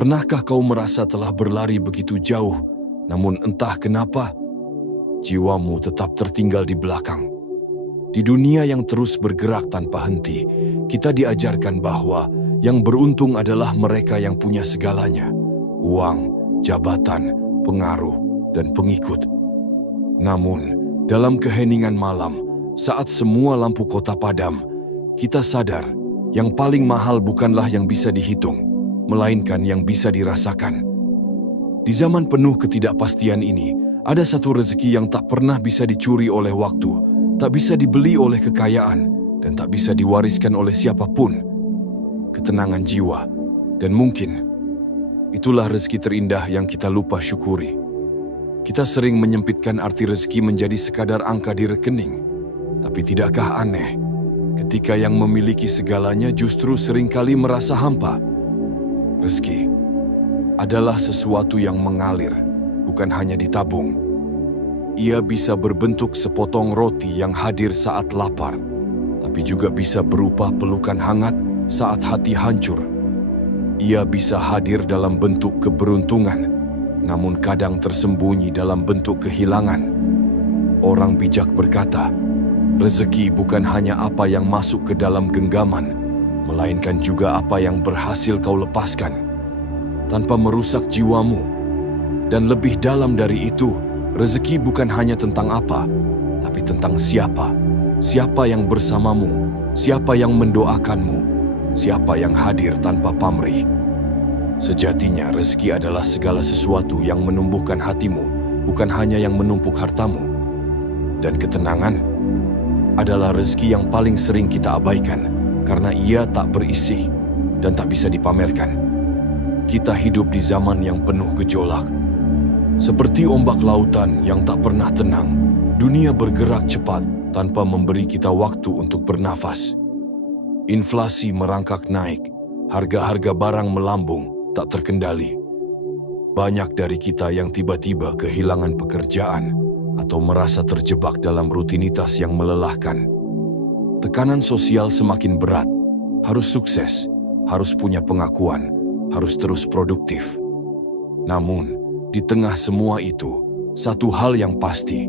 Pernahkah kau merasa telah berlari begitu jauh, namun entah kenapa, jiwamu tetap tertinggal di belakang? Di dunia yang terus bergerak tanpa henti, kita diajarkan bahwa yang beruntung adalah mereka yang punya segalanya: uang, jabatan, pengaruh, dan pengikut. Namun, dalam keheningan malam, saat semua lampu kota padam, kita sadar yang paling mahal bukanlah yang bisa dihitung, melainkan yang bisa dirasakan. Di zaman penuh ketidakpastian ini, ada satu rezeki yang tak pernah bisa dicuri oleh waktu, tak bisa dibeli oleh kekayaan, dan tak bisa diwariskan oleh siapapun: ketenangan jiwa. Dan mungkin itulah rezeki terindah yang kita lupa syukuri. Kita sering menyempitkan arti rezeki menjadi sekadar angka di rekening. Tapi tidakkah aneh ketika yang memiliki segalanya justru seringkali merasa hampa? Rezeki adalah sesuatu yang mengalir, bukan hanya ditabung. Ia bisa berbentuk sepotong roti yang hadir saat lapar, tapi juga bisa berupa pelukan hangat saat hati hancur. Ia bisa hadir dalam bentuk keberuntungan, namun kadang tersembunyi dalam bentuk kehilangan. Orang bijak berkata, rezeki bukan hanya apa yang masuk ke dalam genggaman, melainkan juga apa yang berhasil kau lepaskan tanpa merusak jiwamu. Dan lebih dalam dari itu, rezeki bukan hanya tentang apa, tapi tentang siapa. Siapa yang bersamamu, siapa yang mendoakanmu, siapa yang hadir tanpa pamrih. Sejatinya rezeki adalah segala sesuatu yang menumbuhkan hatimu, bukan hanya yang menumpuk hartamu. Dan ketenangan adalah rezeki yang paling sering kita abaikan, karena ia tak berisi dan tak bisa dipamerkan. Kita hidup di zaman yang penuh gejolak. Seperti ombak lautan yang tak pernah tenang, dunia bergerak cepat tanpa memberi kita waktu untuk bernafas. Inflasi merangkak naik, harga-harga barang melambung, tak terkendali. Banyak dari kita yang tiba-tiba kehilangan pekerjaan atau merasa terjebak dalam rutinitas yang melelahkan. Tekanan sosial semakin berat, harus sukses, harus punya pengakuan, harus terus produktif. Namun, di tengah semua itu, satu hal yang pasti: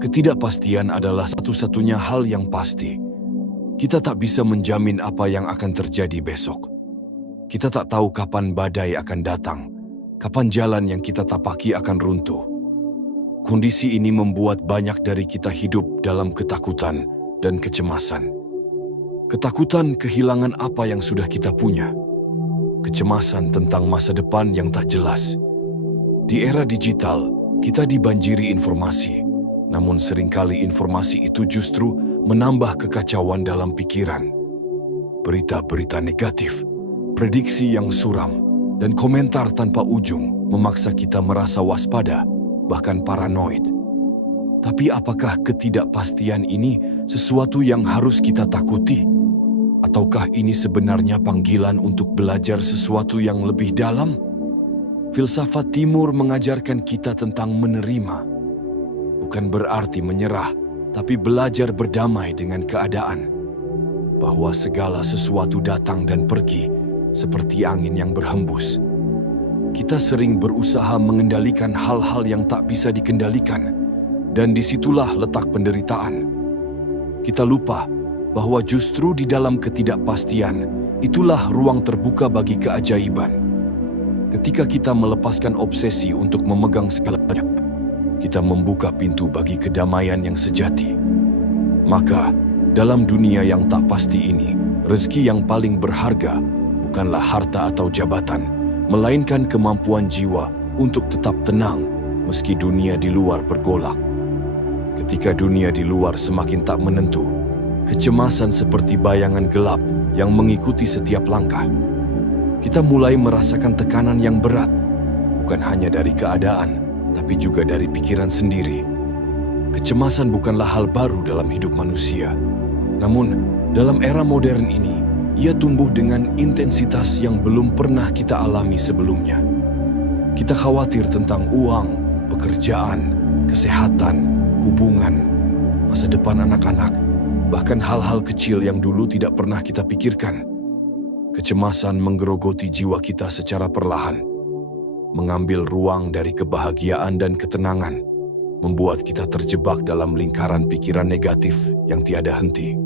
ketidakpastian adalah satu-satunya hal yang pasti. Kita tak bisa menjamin apa yang akan terjadi besok. Kita tak tahu kapan badai akan datang, kapan jalan yang kita tapaki akan runtuh. Kondisi ini membuat banyak dari kita hidup dalam ketakutan dan kecemasan. Ketakutan kehilangan apa yang sudah kita punya. Kecemasan tentang masa depan yang tak jelas. Di era digital, kita dibanjiri informasi, namun seringkali informasi itu justru menambah kekacauan dalam pikiran. Berita-berita negatif, prediksi yang suram, dan komentar tanpa ujung memaksa kita merasa waspada, bahkan paranoid. Tapi apakah ketidakpastian ini sesuatu yang harus kita takuti? Ataukah ini sebenarnya panggilan untuk belajar sesuatu yang lebih dalam? Filsafat Timur mengajarkan kita tentang menerima. Bukan berarti menyerah, tapi belajar berdamai dengan keadaan. Bahwa segala sesuatu datang dan pergi, seperti angin yang berhembus. Kita sering berusaha mengendalikan hal-hal yang tak bisa dikendalikan, dan disitulah letak penderitaan. Kita lupa bahwa justru di dalam ketidakpastian, itulah ruang terbuka bagi keajaiban. Ketika kita melepaskan obsesi untuk memegang segalanya, kita membuka pintu bagi kedamaian yang sejati. Maka, dalam dunia yang tak pasti ini, rezeki yang paling berharga bukanlah harta atau jabatan, melainkan kemampuan jiwa untuk tetap tenang meski dunia di luar bergolak. Ketika dunia di luar semakin tak menentu, kecemasan seperti bayangan gelap yang mengikuti setiap langkah. Kita mulai merasakan tekanan yang berat, bukan hanya dari keadaan, tapi juga dari pikiran sendiri. Kecemasan bukanlah hal baru dalam hidup manusia. Namun, dalam era modern ini, ia tumbuh dengan intensitas yang belum pernah kita alami sebelumnya. Kita khawatir tentang uang, pekerjaan, kesehatan, hubungan, masa depan anak-anak, bahkan hal-hal kecil yang dulu tidak pernah kita pikirkan. Kecemasan menggerogoti jiwa kita secara perlahan, mengambil ruang dari kebahagiaan dan ketenangan, membuat kita terjebak dalam lingkaran pikiran negatif yang tiada henti.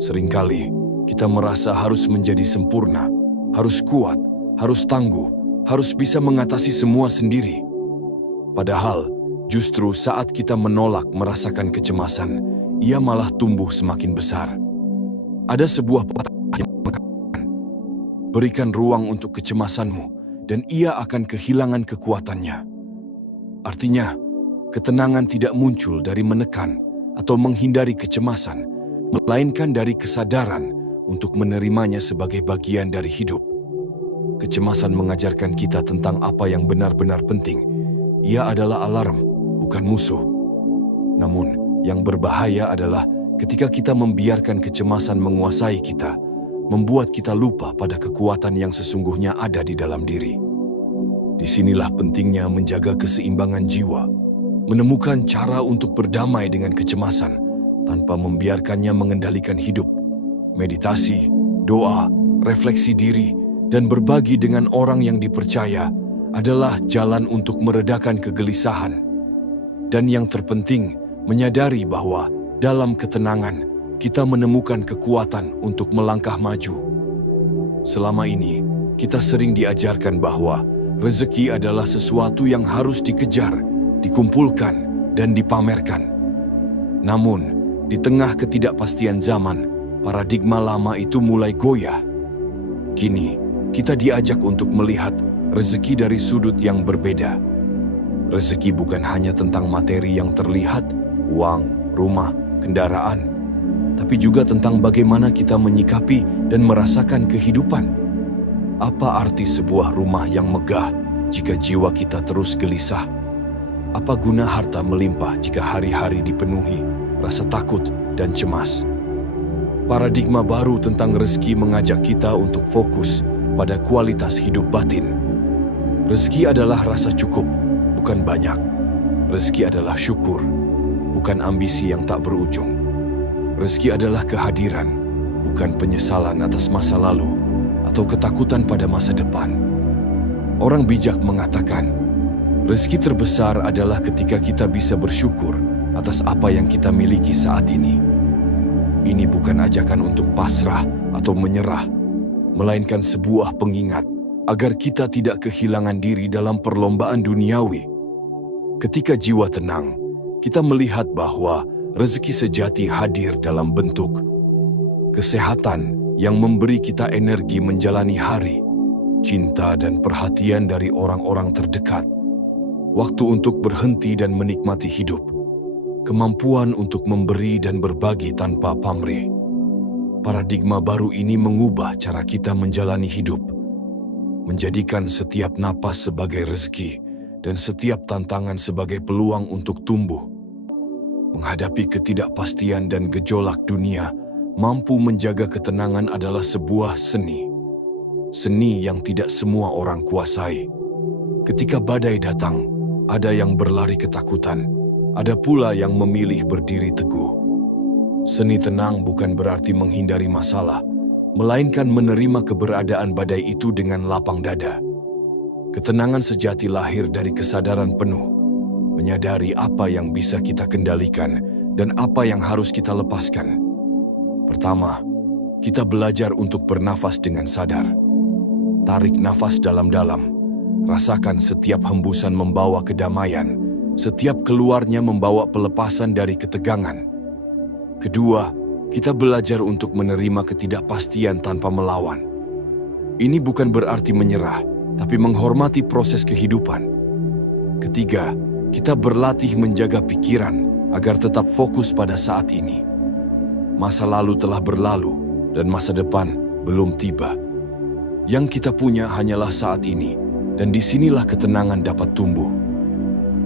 Seringkali kita merasa harus menjadi sempurna, harus kuat, harus tangguh, harus bisa mengatasi semua sendiri. Padahal, justru saat kita menolak merasakan kecemasan, ia malah tumbuh semakin besar. Ada sebuah pepatah yang mengatakan, berikan ruang untuk kecemasanmu, dan ia akan kehilangan kekuatannya. Artinya, ketenangan tidak muncul dari menekan atau menghindari kecemasan, melainkan dari kesadaran untuk menerimanya sebagai bagian dari hidup. Kecemasan mengajarkan kita tentang apa yang benar-benar penting. Ia adalah alarm, bukan musuh. Namun, yang berbahaya adalah ketika kita membiarkan kecemasan menguasai kita, membuat kita lupa pada kekuatan yang sesungguhnya ada di dalam diri. Disinilah pentingnya menjaga keseimbangan jiwa, menemukan cara untuk berdamai dengan kecemasan tanpa membiarkannya mengendalikan hidup. Meditasi, doa, refleksi diri, dan berbagi dengan orang yang dipercaya adalah jalan untuk meredakan kegelisahan. Dan yang terpenting, menyadari bahwa dalam ketenangan, kita menemukan kekuatan untuk melangkah maju. Selama ini, kita sering diajarkan bahwa rezeki adalah sesuatu yang harus dikejar, dikumpulkan, dan dipamerkan. Namun, di tengah ketidakpastian zaman, paradigma lama itu mulai goyah. Kini, kita diajak untuk melihat rezeki dari sudut yang berbeda. Rezeki bukan hanya tentang materi yang terlihat, uang, rumah, kendaraan, tapi juga tentang bagaimana kita menyikapi dan merasakan kehidupan. Apa arti sebuah rumah yang megah jika jiwa kita terus gelisah? Apa guna harta melimpah jika hari-hari dipenuhi rasa takut dan cemas? Paradigma baru tentang rezeki mengajak kita untuk fokus pada kualitas hidup batin. Rezeki adalah rasa cukup, bukan banyak. Rezeki adalah syukur, bukan ambisi yang tak berujung. Rezeki adalah kehadiran, bukan penyesalan atas masa lalu atau ketakutan pada masa depan. Orang bijak mengatakan, rezeki terbesar adalah ketika kita bisa bersyukur atas apa yang kita miliki saat ini. Ini bukan ajakan untuk pasrah atau menyerah, melainkan sebuah pengingat agar kita tidak kehilangan diri dalam perlombaan duniawi. Ketika jiwa tenang, kita melihat bahwa rezeki sejati hadir dalam bentuk kesehatan yang memberi kita energi menjalani hari, cinta dan perhatian dari orang-orang terdekat, waktu untuk berhenti dan menikmati hidup, kemampuan untuk memberi dan berbagi tanpa pamrih. Paradigma baru ini mengubah cara kita menjalani hidup, menjadikan setiap napas sebagai rezeki dan setiap tantangan sebagai peluang untuk tumbuh. Menghadapi ketidakpastian dan gejolak dunia, mampu menjaga ketenangan adalah sebuah seni. Seni yang tidak semua orang kuasai. Ketika badai datang, ada yang berlari ketakutan, ada pula yang memilih berdiri teguh. Seni tenang bukan berarti menghindari masalah, melainkan menerima keberadaan badai itu dengan lapang dada. Ketenangan sejati lahir dari kesadaran penuh, menyadari apa yang bisa kita kendalikan dan apa yang harus kita lepaskan. Pertama, kita belajar untuk bernafas dengan sadar. Tarik nafas dalam-dalam, rasakan setiap hembusan membawa kedamaian, setiap keluarnya membawa pelepasan dari ketegangan. Kedua, kita belajar untuk menerima ketidakpastian tanpa melawan. Ini bukan berarti menyerah, tapi menghormati proses kehidupan. Ketiga, kita berlatih menjaga pikiran agar tetap fokus pada saat ini. Masa lalu telah berlalu dan masa depan belum tiba. Yang kita punya hanyalah saat ini, dan disinilah ketenangan dapat tumbuh.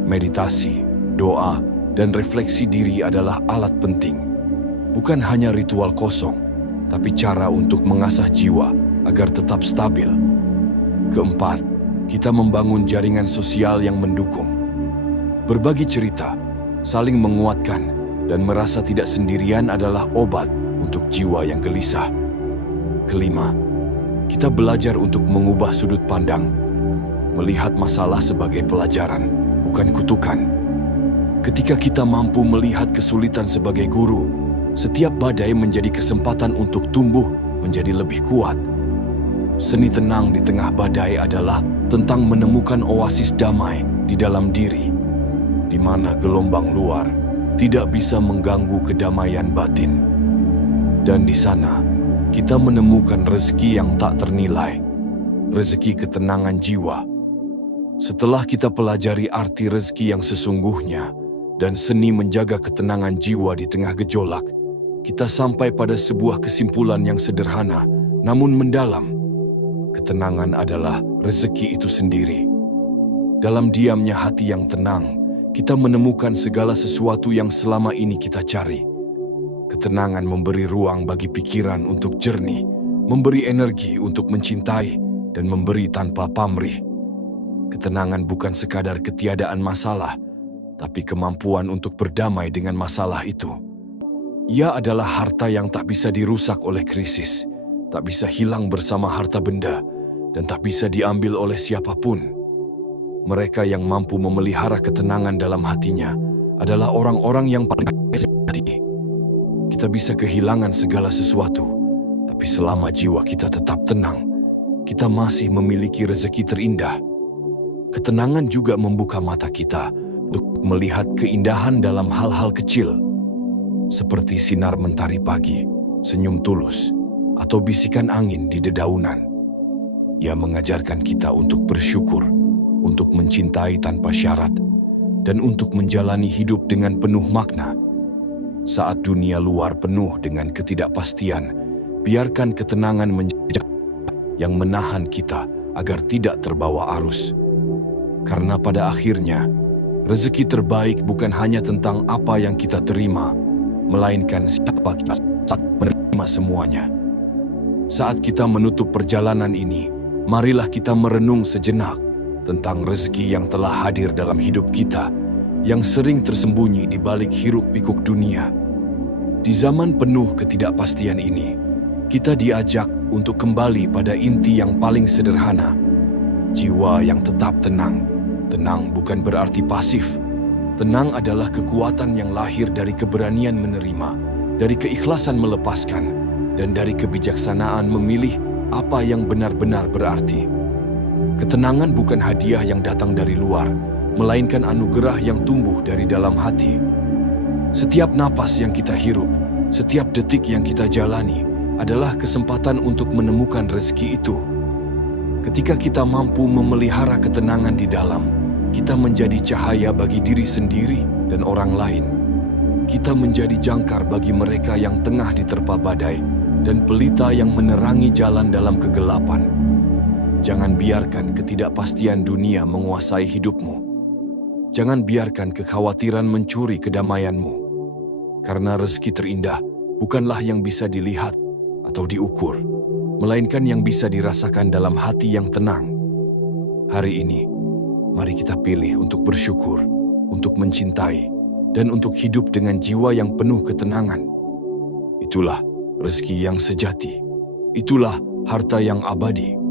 Meditasi, doa, dan refleksi diri adalah alat penting. Bukan hanya ritual kosong, tapi cara untuk mengasah jiwa agar tetap stabil. Keempat, kita membangun jaringan sosial yang mendukung. Berbagi cerita, saling menguatkan, dan merasa tidak sendirian adalah obat untuk jiwa yang gelisah. Kelima, Kita belajar untuk mengubah sudut pandang, melihat masalah sebagai pelajaran, bukan kutukan. Ketika kita mampu melihat kesulitan sebagai guru, setiap badai menjadi kesempatan untuk tumbuh menjadi lebih kuat. Seni tenang di tengah badai adalah tentang menemukan oasis damai di dalam diri, di mana gelombang luar tidak bisa mengganggu kedamaian batin. Dan di sana, kita menemukan rezeki yang tak ternilai, rezeki ketenangan jiwa. Setelah kita pelajari arti rezeki yang sesungguhnya dan seni menjaga ketenangan jiwa di tengah gejolak, kita sampai pada sebuah kesimpulan yang sederhana namun mendalam. Ketenangan adalah rezeki itu sendiri. Dalam diamnya hati yang tenang, kita menemukan segala sesuatu yang selama ini kita cari. Ketenangan memberi ruang bagi pikiran untuk jernih, memberi energi untuk mencintai, dan memberi tanpa pamrih. Ketenangan bukan sekadar ketiadaan masalah, tapi kemampuan untuk berdamai dengan masalah itu. Ia adalah harta yang tak bisa dirusak oleh krisis, tak bisa hilang bersama harta benda, dan tak bisa diambil oleh siapapun. Mereka yang mampu memelihara ketenangan dalam hatinya adalah orang-orang yang paling sejati. Kita bisa kehilangan segala sesuatu, tapi selama jiwa kita tetap tenang, kita masih memiliki rezeki terindah. Ketenangan juga membuka mata kita untuk melihat keindahan dalam hal-hal kecil, seperti sinar mentari pagi, senyum tulus, atau bisikan angin di dedaunan. Ia mengajarkan kita untuk bersyukur, untuk mencintai tanpa syarat, dan untuk menjalani hidup dengan penuh makna. Saat dunia luar penuh dengan ketidakpastian, biarkan ketenangan menjadi yang menahan kita agar tidak terbawa arus. Karena pada akhirnya, rezeki terbaik bukan hanya tentang apa yang kita terima, melainkan siapa kita saat menerima semuanya. Saat kita menutup perjalanan ini, marilah kita merenung sejenak tentang rezeki yang telah hadir dalam hidup kita, yang sering tersembunyi di balik hiruk-pikuk dunia. Di zaman penuh ketidakpastian ini, kita diajak untuk kembali pada inti yang paling sederhana, jiwa yang tetap tenang. Tenang bukan berarti pasif. Tenang adalah kekuatan yang lahir dari keberanian menerima, dari keikhlasan melepaskan, dan dari kebijaksanaan memilih apa yang benar-benar berarti. Ketenangan bukan hadiah yang datang dari luar, melainkan anugerah yang tumbuh dari dalam hati. Setiap napas yang kita hirup, setiap detik yang kita jalani, adalah kesempatan untuk menemukan rezeki itu. Ketika kita mampu memelihara ketenangan di dalam, kita menjadi cahaya bagi diri sendiri dan orang lain. Kita menjadi jangkar bagi mereka yang tengah diterpa badai dan pelita yang menerangi jalan dalam kegelapan. Jangan biarkan ketidakpastian dunia menguasai hidupmu. Jangan biarkan kekhawatiran mencuri kedamaianmu. Karena rezeki terindah bukanlah yang bisa dilihat atau diukur, melainkan yang bisa dirasakan dalam hati yang tenang. Hari ini, mari kita pilih untuk bersyukur, untuk mencintai, dan untuk hidup dengan jiwa yang penuh ketenangan. Itulah rezeki yang sejati. Itulah harta yang abadi.